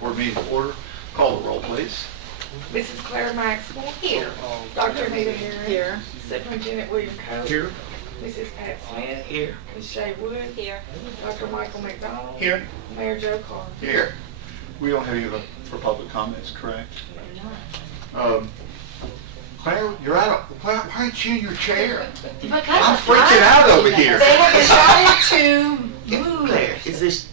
board meeting to order. Call the roll, please. Mrs. Claire Maxwell. Here. Dr. Anita Harris. Here. Superintendent William Coe. Here. Mrs. Pat Smith. Here. Ms. Shay Wood. Here. Dr. Michael McDonald. Here. Mayor Joe Carr. Here. We don't have any for public comments, correct? Claire, you're out of, why aren't you in your chair? I'm freaking out over here. They have decided to move. Claire, is this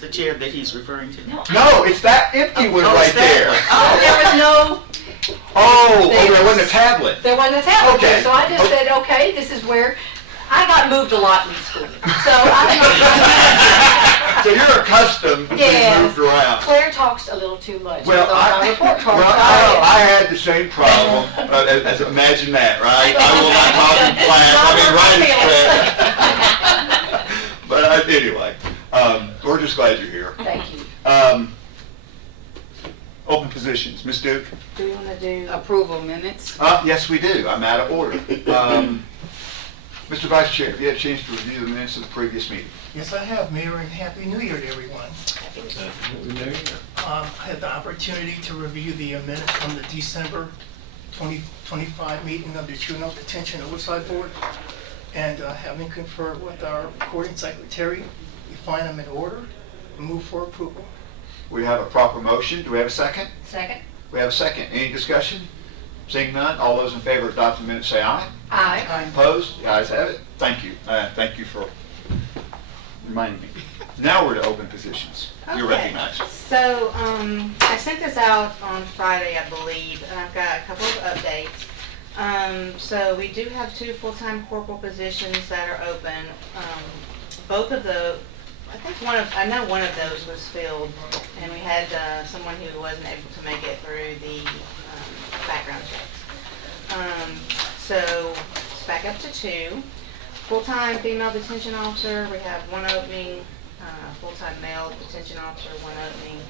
the chair that he's referring to? No, it's that empty one right there. There was no, Oh, there wasn't a tablet. there wasn't a tablet Okay. there, so I just said, okay, this is where, I got moved a lot in school. So So you're accustomed to being Yeah. moved around. Claire talks a little too much. Well, so my report card. I had the same problem. Imagine that, right? I will not talk in class. I mean, right in class. But anyway, we're just glad you're here. Thank you. Open positions, Ms. Duke? Do you want to do approval minutes? Yes, we do. I'm out of order. Mr. Vice Chair, have you had a chance to review the minutes of the previous meeting? Yes, I have, Mayor, and Happy New Year to everyone. I had the opportunity to review the minutes from the December 2025 meeting of the Juvenile Detention Oversight Board, and having conferred with our recording secretary, we find them in order and move for approval. We have a proper motion. Do we have a second? Second. We have a second. Any discussion? Seeing none, all those in favor of adopting the minutes say aye. Aye. Opposed? The ayes have it. Thank you. Thank you for reminding me. Now we're to open positions. You're Okay. recognized. So, I sent this out on Friday, I believe, and I've got a couple of updates. So we do have 2 full-time corporal positions that are open. Both of the, I know one of those was filled, and we had someone who wasn't able to make it through the background checks. So it's back up to 2. Full-time female detention officer, we have 1 opening. Full-time male detention officer, 1 opening.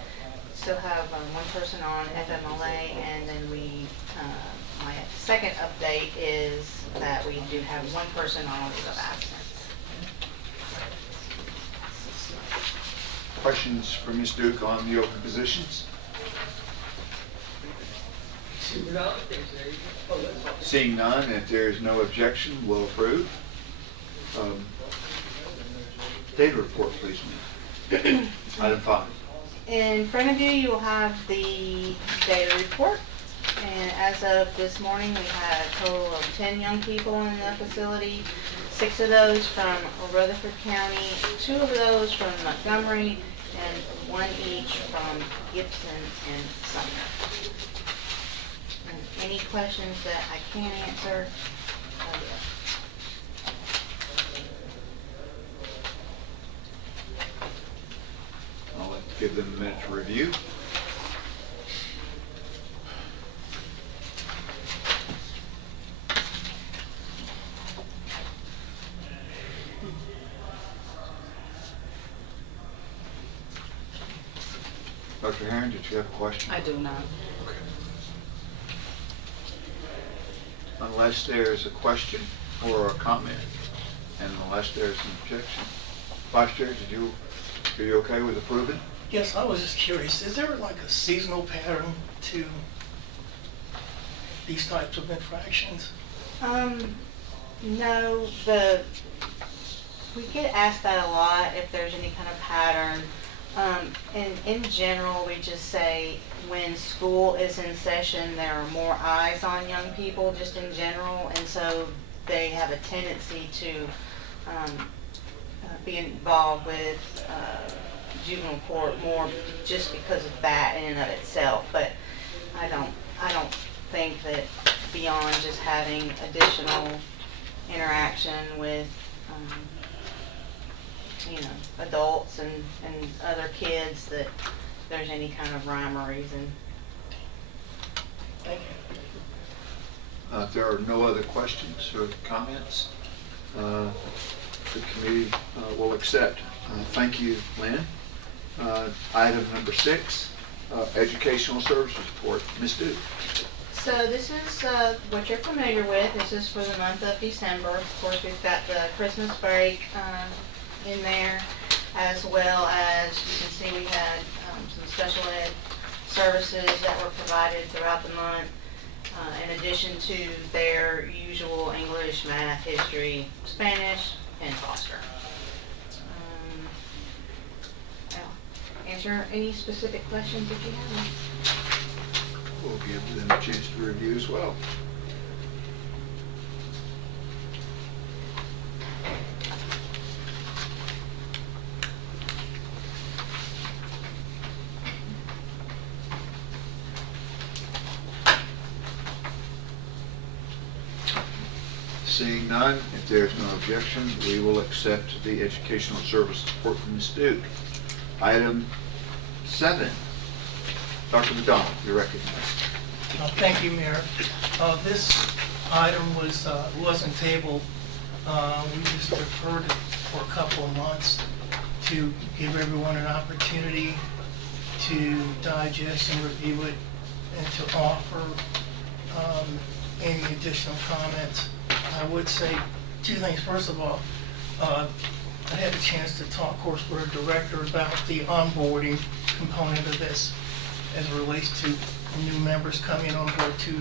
Still have 1 person on FMLA, and then my second update is that we do have 1 person on leave of absence. Questions for Ms. Duke on the open positions? Seeing none, if there is no objection, we'll approve. Data report, please, ma'am. Item 5. In front of you, you will have the data report. And as of this morning, we had a total of 10 young people in the facility. 6 of those from Rutherford County, 2 of those from Montgomery, and 1 each from Gibson and Sumner. And any questions that I can answer? I'll give them a minute to review. Dr. Herron, did you have a question? I do not. Okay. Unless there's a question or a comment, and unless there's an objection. Vice Chair, are you okay with approving? Yes, I was just curious, is there like a seasonal pattern to these types of infractions? No, we get asked that a lot if there's any kind of pattern. And in general, we just say when school is in session, there are more eyes on young people just in general, and so they have a tendency to be involved with juvenile court more just because of that in and of itself. But I don't think that beyond just having additional interaction with adults and other kids that there's any kind of rhyme or reason. Thank you. If there are no other questions or comments, the committee will accept. Thank you, Lynn. Item number 6, educational services report. Ms. Duke. So this is what you're familiar with. This is for the month of December. Of course, we've got the Christmas break in there, as well as you can see we had some special services that were provided throughout the month, in addition to their usual English, math, history, Spanish, and foster. I'll answer any specific questions if you have. We'll give them a chance to review as well. Seeing none, if there's no objection, we will accept the educational service report from Ms. Duke. Item 7. Dr. McDonald, you're recognized. Thank you, Mayor. This item wasn't tabled. We just deferred it for a couple of months to give everyone an opportunity to digest and review it and to offer any additional comments. I would say two things. First of all, I had a chance to talk, of course, with our director about the onboarding component of this as it relates to new members coming on board to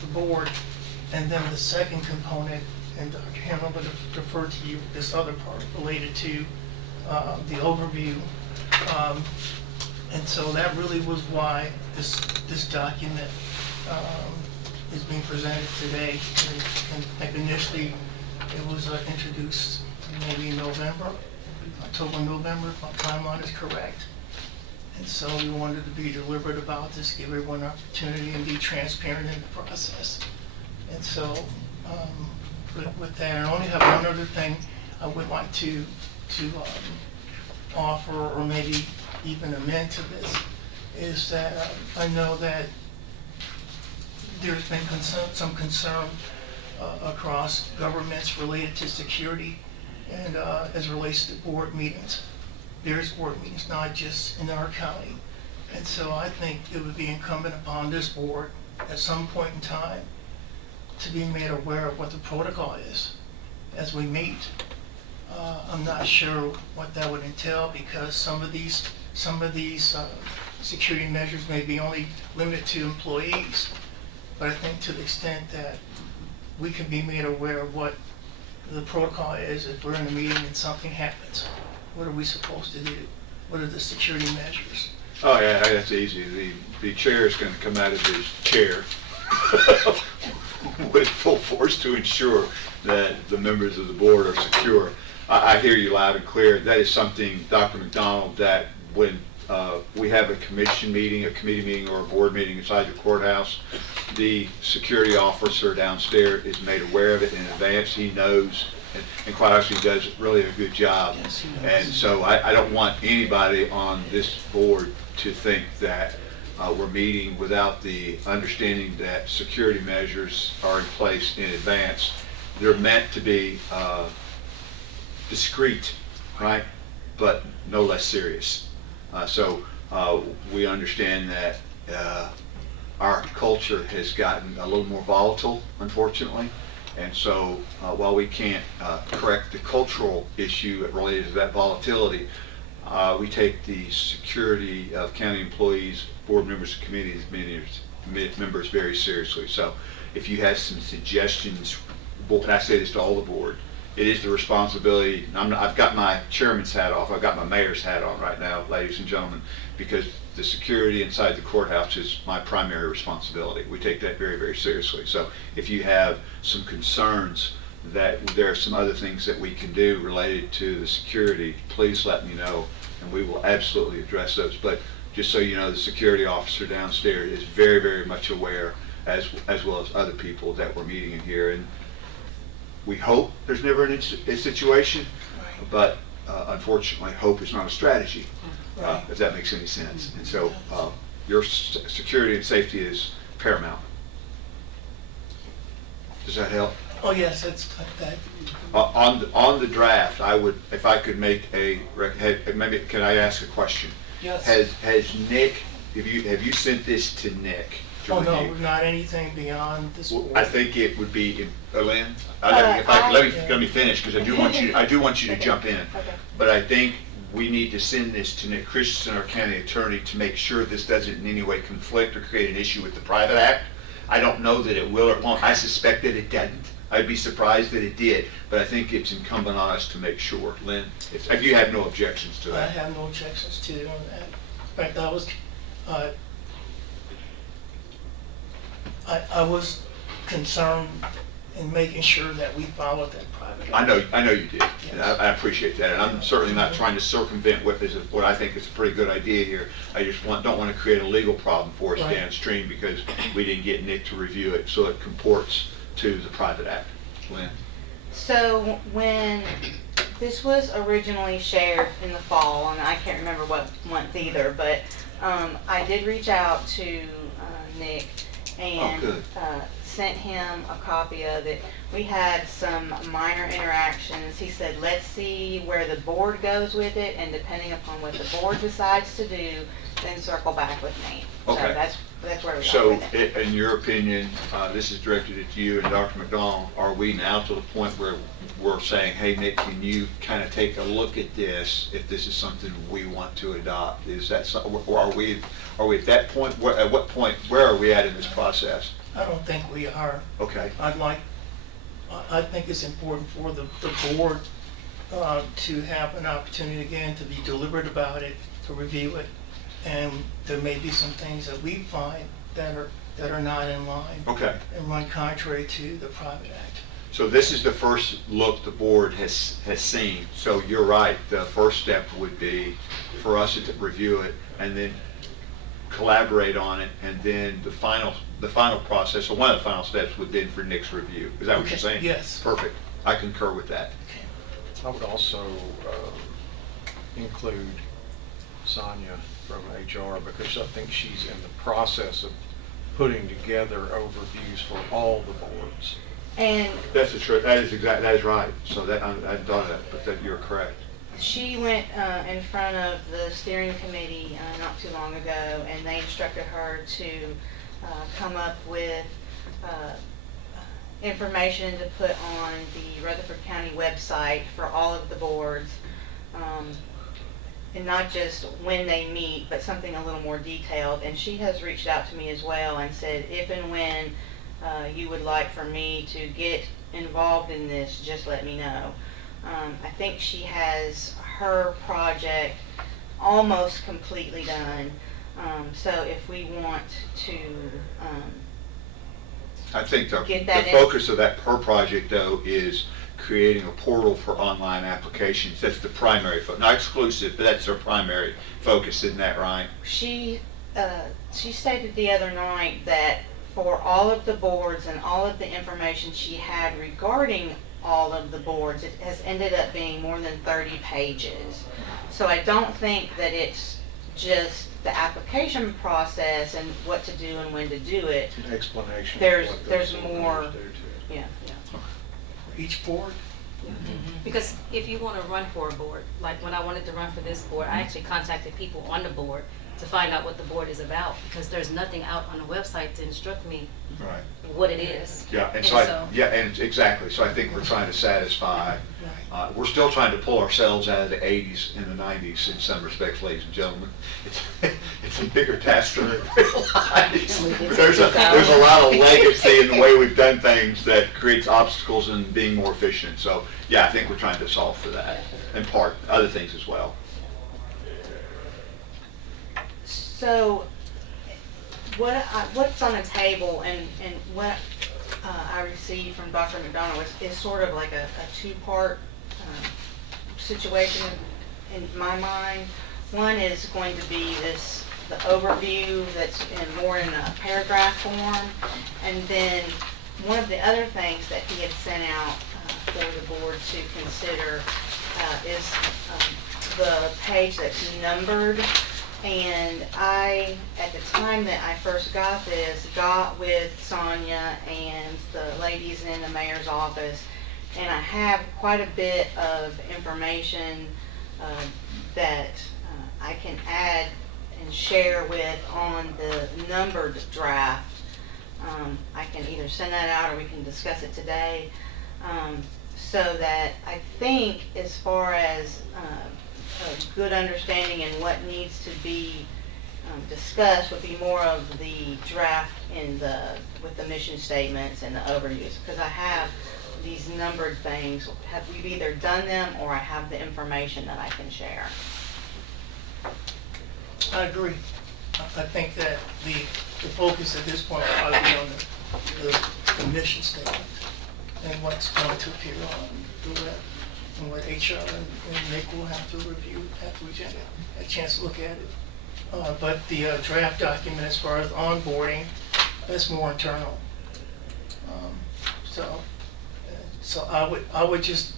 the board. And then the second component, and Dr. Hamlin would defer to you, this other part related to the overview. And so that really was why this document is being presented today. And like initially, it was introduced maybe in November, October, November, if my timeline is correct. And so we wanted to be deliberate about this, give everyone an opportunity and be transparent in the process. And so with that, I only have one other thing I would like to offer, or maybe even amend to this, is that I know that there's been some concern across governments related to security and as it relates to board meetings. There's board meetings, not just in our county. And so I think it would be incumbent upon this board at some point in time to be made aware of what the protocol is as we meet. I'm not sure what that would entail, because some of these security measures may be only limited to employees. But I think to the extent that we can be made aware of what the protocol is, if we're in a meeting and something happens, what are we supposed to do? What are the security measures? Oh, yeah, that's easy. The chair is going to come out of his chair with full force to ensure that the members of the board are secure. I hear you loud and clear. That is something, Dr. McDonald, that when we have a commission meeting, a committee meeting, or a board meeting inside the courthouse, the security officer downstairs is made aware of it in advance. He knows, and quite honestly, he does really a good job. Yes, he does. And so I don't want anybody on this board to think that we're meeting without the understanding that security measures are in place in advance. They're meant to be discreet, right? But no less serious. So we understand that our culture has gotten a little more volatile, unfortunately. And so while we can't correct the cultural issue related to that volatility, we take the security of county employees, board members, committees, members very seriously. So if you have some suggestions, and I say this to all the board, it is the responsibility. I've got my chairman's hat off. I've got my mayor's hat on right now, ladies and gentlemen, because the security inside the courthouse is my primary responsibility. We take that very, very seriously. So if you have some concerns that there are some other things that we can do related to the security, please let me know, and we will absolutely address those. But just so you know, the security officer downstairs is very, very much aware, as well as other people that we're meeting in here. And we hope there's never a situation, but unfortunately, hope is not a strategy, if that makes any sense. And so your security and safety is paramount. Does that help? Oh, yes, that's that. On the draft, I would, if I could make maybe, can I ask a question? Yes. Has Nick, have you sent this to Nick to Oh, review? no, not anything beyond this board. I think it would be, Lynn, let me finish, because I do want you to jump in. Okay. But I think we need to send this to Nick Christensen, our county attorney, to make sure this doesn't in any way conflict or create an issue with the private act. I don't know that it will or won't. I suspect that it doesn't. I'd be surprised that it did, but I think it's incumbent on us to make sure. Lynn, if you have no objections to I that. have no objections to that. In fact, I was concerned in making sure that we followed that private. I know you did, and I appreciate that, and I'm certainly not trying to circumvent what I think is a pretty good idea here. I just don't want to create a legal problem for us Right. downstream because we didn't get Nick to review it, so it comports to the private act. Lynn? So when this was originally shared in the fall, and I can't remember what month either, but I did reach out to Nick and good. sent him a copy of it. We had some minor interactions. He said, let's see where the board goes with it, and depending upon what the board decides to do, then circle back with me. Okay. So that's where we are So, with it. in your opinion, this is directed at you and Dr. McDonald, are we now to the point where we're saying, hey, Nick, can you kind of take a look at this if this is something we want to adopt? Is that, or are we at that point, at what point, where are we at in this process? I don't think we are. Okay, I think it's important for the board to have an opportunity again to be deliberate about it, to review it, and there may be some things that we find that are not in line okay. and run contrary to the Private Act. So this is the first look the board has seen. So you're right, the first step would be for us to review it and then collaborate on it, and then the final process, or one of the final steps would then for Nick's review. Is that what you're Okay, saying? yes. Perfect. I concur with that. I would also include Sonia from HR, because I think she's in the process of putting together overviews for all the boards. And That's the truth. That is right. So that, I hadn't thought of that, but that you're correct. she went in front of the steering committee not too long ago, and they instructed her to come up with information to put on the Rutherford County website for all of the boards, and not just when they meet, but something a little more detailed. And she has reached out to me as well and said, if and when you would like for me to get involved in this, just let me know. I think she has her project almost completely done. So if we want to I think the Get that in. focus of her project, though, is creating a portal for online applications. That's the primary focus, not exclusive, but that's her primary focus, isn't that right? She stated the other night that for all of the boards and all of the information she had regarding all of the boards, it has ended up being more than 30 pages. So I don't think that it's just the application process and what to do and when to do it. An explanation. of There's- what there's those more- boards do too. Yeah. Each board, Because if you want to run for a board, like when I wanted to run for this board, I actually contacted people on the board to find out what the board is about, because there's nothing out on the website to instruct me Right. what it is. Yeah, And so- exactly. So I think we're trying to satisfy, we're still trying to pull ourselves out of the 80s and the 90s in some respects, ladies and gentlemen. It's a bigger task than we realize. But there's a lot of legacy in the way we've done things that creates obstacles in being more efficient. So, yeah, I think we're trying to solve for that, in part, other things as well. So what's on the table and what I received from Dr. McDonald is sort of like a two-part situation in my mind. One is going to be the overview that's more in a paragraph form, and then one of the other things that he had sent out for the board to consider is the page that's numbered. And I, at the time that I first got this, got with Sonia and the ladies in the mayor's office, and I have quite a bit of information that I can add and share with on the numbered draft. I can either send that out or we can discuss it today. So that I think as far as a good understanding and what needs to be discussed would be more of the draft with the mission statements and the overviews, because I have these numbered things. We've either done them or I have the information that I can share. I agree. I think that the focus at this point will probably be on the mission statement and what's going to appear on the web, and what HR and Nick will have to review after we get a chance to look at it. But the draft document, as far as onboarding, that's more internal. So I would just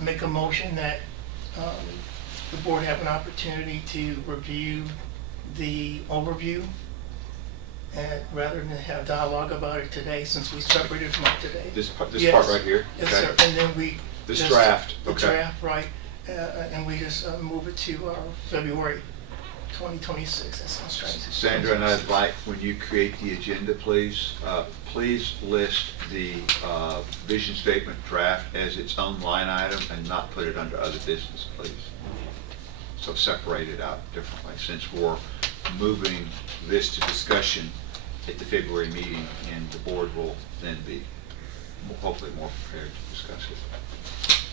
make a motion that the board have an opportunity to review the overview, and rather than have dialogue about it today, since we separated from it today. This part Yes. right here? Yes, Okay. sir, and then we. This just- draft, The okay. draft, right, and we just move it to our February 2026, that sounds right. Sandra, and I'd like, when you create the agenda, please list the vision statement draft as its own line item and not put it under other business, please. So separate it out differently, since we're moving this to discussion at the February meeting, and the board will then be hopefully more prepared to discuss it.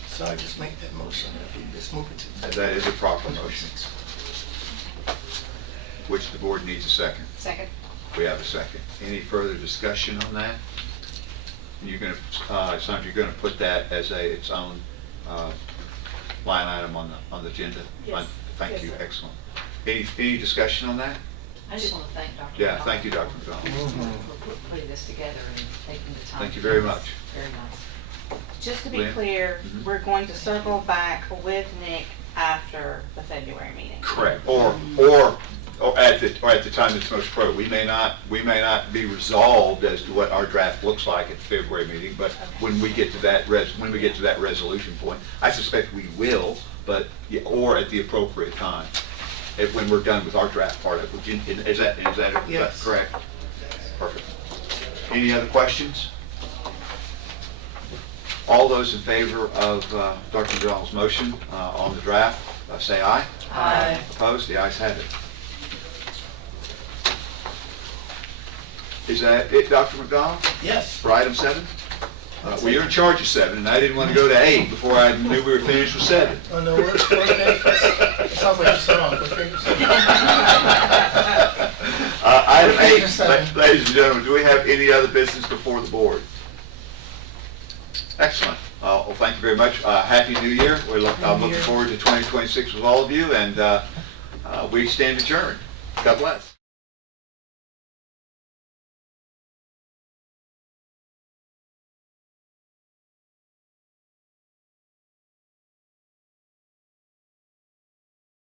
So I just make that motion, that we just move it to. That is a proper motion, which the board needs a second. Second. We have a second. Any further discussion on that? You're gonna, Sandra, you're gonna put that as its own line item on the agenda? Yes. Thank Yes, you, sir. excellent. Any discussion on that? I just want to thank Dr. Yeah, McDonald thank you, Dr. McDonald. for putting this together and taking the time. Thank you very much. Very nice. Just to be Lynn? clear, Mhm. we're going to circle back with Nick after the February meeting. Correct. Or at the time it's most appropriate. We may not be resolved as to what our draft looks like at the February meeting, but when we get to that resolution point, I suspect we will, but, yeah, or at the appropriate time, when we're done with our draft part of it. Is that Yes. correct? Perfect. Any other questions? All those in favor of Dr. McDonald's motion on the draft, say aye. Aye. Opposed? The ayes have it. Is that it, Dr. McDonald, Yes. for item 7? Well, you're in charge of 7, and I didn't want to go to 8 before I knew we were finished with 7. Oh, no, we're finished. It sounds like a song, we're finished. Item We're 8, finished with 7. ladies and gentlemen, do we have any other business before the board? Excellent. Well, thank you very much. Happy New Year. I'm looking forward to 2026 with all of you, and we stand adjourned. God bless.